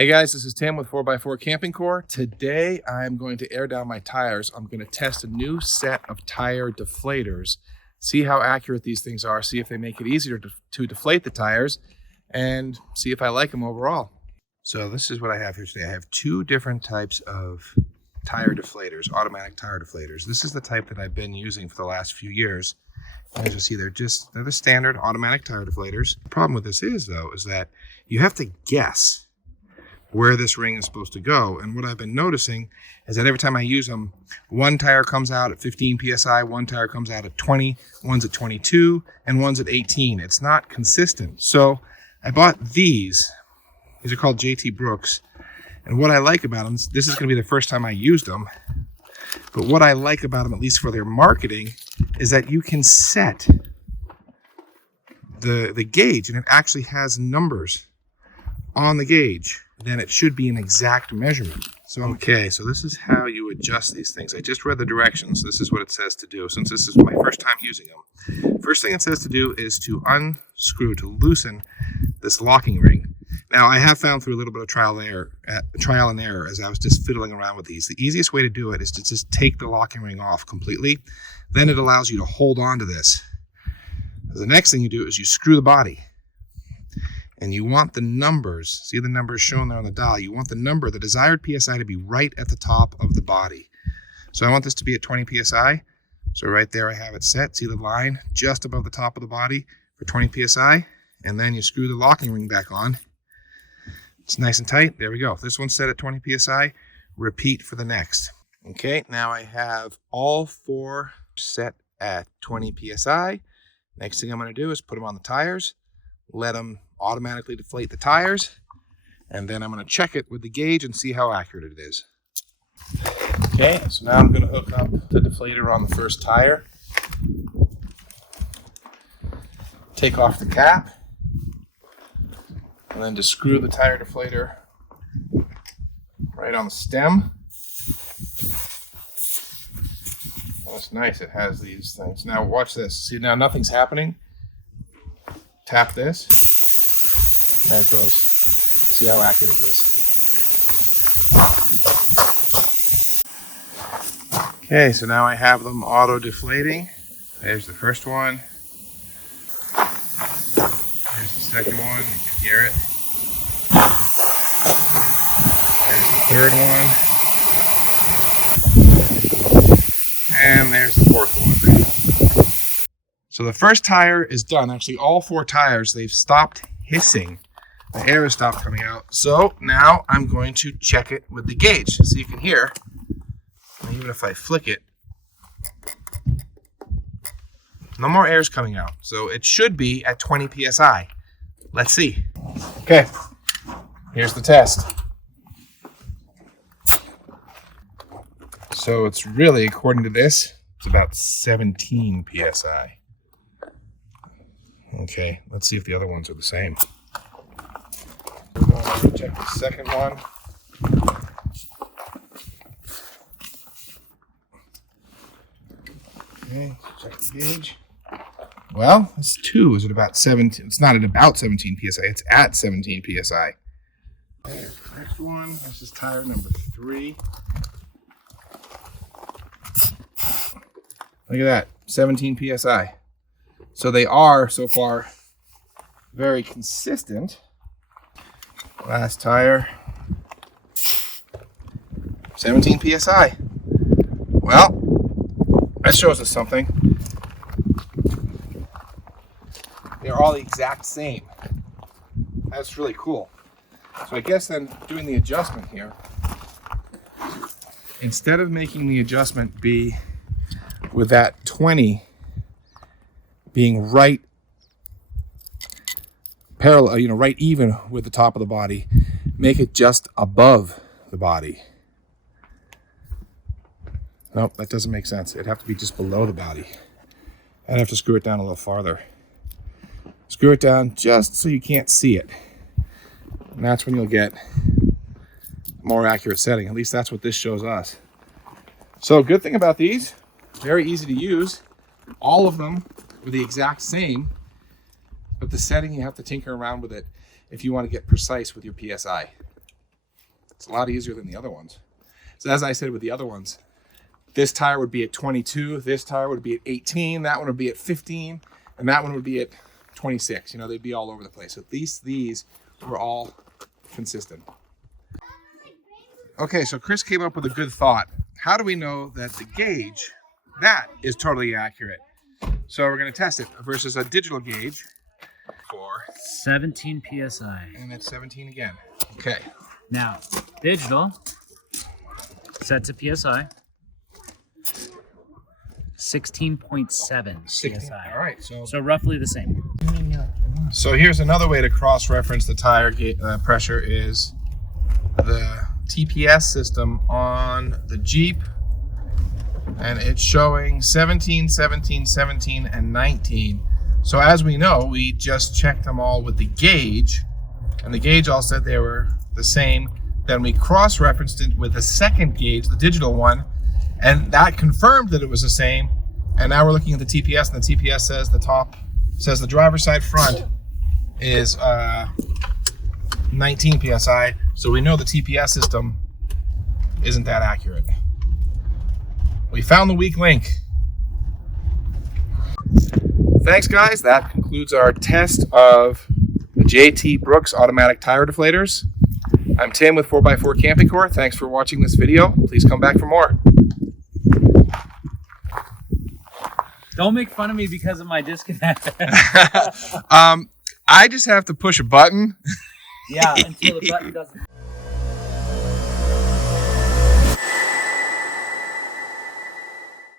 Hey guys, this is Tim with 4x4 Camping Core. Today I'm going to air down my tires. I'm going to test a new set of tire deflators, see how accurate these things are, see if they make it easier to deflate the tires, and see if I like them overall. So this is what I have here today. I have two different types of tire deflators, automatic tire deflators. This is the type that I've been using for the last few years. As you see, they're the standard automatic tire deflators. The problem with this is, though, is that you have to guess where this ring is supposed to go. And what I've been noticing is that every time I use them, one tire comes out at 15 PSI, one tire comes out at 20, one's at 22, and one's at 18. It's not consistent. So I bought these. These are called JT Brooks. And what I like about them, this is going to be the first time I used them, but what I like about them, at least for their marketing, is that you can set the gauge, and it actually has numbers on the gauge. Then it should be an exact measurement. So, okay, so this is how you adjust these things. I just read the directions. This is what it says to do. Since this is my first time using them, first thing it says to do is to unscrew, to loosen this locking ring. Now, I have found through a little bit of trial and error as I was just fiddling around with these, the easiest way to do it is to just take the locking ring off completely. Then it allows you to hold on to this. The next thing you do is you screw the body. And you want the numbers, see the numbers shown there on the dial, you want the number, the desired PSI to be right at the top of the body. So I want this to be at 20 PSI. So right there I have it set. See the line just above the top of the body for 20 PSI. And then you screw the locking ring back on. It's nice and tight. There we go. This one's set at 20 PSI. Repeat for the next. Okay, now I have all four set at 20 PSI. Next thing I'm going to do is put them on the tires, let them automatically deflate the tires, and then I'm going to check it with the gauge and see how accurate it is. Okay, so now I'm going to hook up the deflator on the first tire, take off the cap, and then just screw the tire deflator right on the stem. Oh, it's nice, it has these things. Now watch this. See, now nothing's happening. Tap this. There it goes. See how accurate it is. Okay, so now I have them auto deflating. There's the first one. There's the second one. You can hear it. There's the third one. And there's the fourth one. So the first tire is done. Actually, all four tires, they've stopped hissing. The air has stopped coming out. So now I'm going to check it with the gauge so you can hear. And even if I flick it, no more air is coming out. So it should be at 20 PSI. Let's see. Okay, here's the test. So it's really, according to this, it's about 17 PSI. Okay, let's see if the other ones are the same. We're going to check the second one. Okay, check the gauge. Well, it's 2. Is it about 17? It's not at about 17 PSI. It's at 17 PSI. Okay, next one. This is tire number 3. Look at that, 17 PSI. So they are, so far, very consistent. Last tire, 17 PSI. Well, that shows us something. They're all the exact same. That's really cool. So I guess then doing the adjustment here, instead of making the adjustment be with that 20 being right parallel, right even with the top of the body, make it just above the body. Nope, that doesn't make sense. It'd have to be just below the body. I'd have to screw it down a little farther. Screw it down just so you can't see it. And that's when you'll get a more accurate setting. At least that's what this shows us. So good thing about these, very easy to use. All of them were the exact same, but the setting, you have to tinker around with it if you want to get precise with your PSI. It's a lot easier than the other ones. So as I said with the other ones, this tire would be at 22, this tire would be at 18, that one would be at 15, and that one would be at 26. You know, they'd be all over the place. At least these were all consistent. Okay, so Chris came up with a good thought. How do we know that the gauge, that is totally accurate? So we're going to test it versus a digital gauge for 17 psi. And it's 17 again. Okay. Now, digital set to psi. 16.7 psi. All right. So roughly the same. So here's another way to cross-reference the tire pressure is the TPS system on the Jeep, and it's showing 17, 17, 17, and 19. So as we know, we just checked them all with the gauge, and the gauge all said they were the same. Then we cross-referenced it with the second gauge, the digital one, and that confirmed that it was the same. And now we're looking at the TPS, and the TPS says the driver's side front is 19 psi. So we know the TPS system isn't that accurate. We found the weak link. Thanks, guys. That concludes our test of the JT Brooks Automatic Tire Deflators. I'm Tim with 4x4 Camping Core. Thanks for watching this video. Please come back for more. Don't make fun of me because of my disconnect. I just have to push a button. Yeah, until the button doesn't.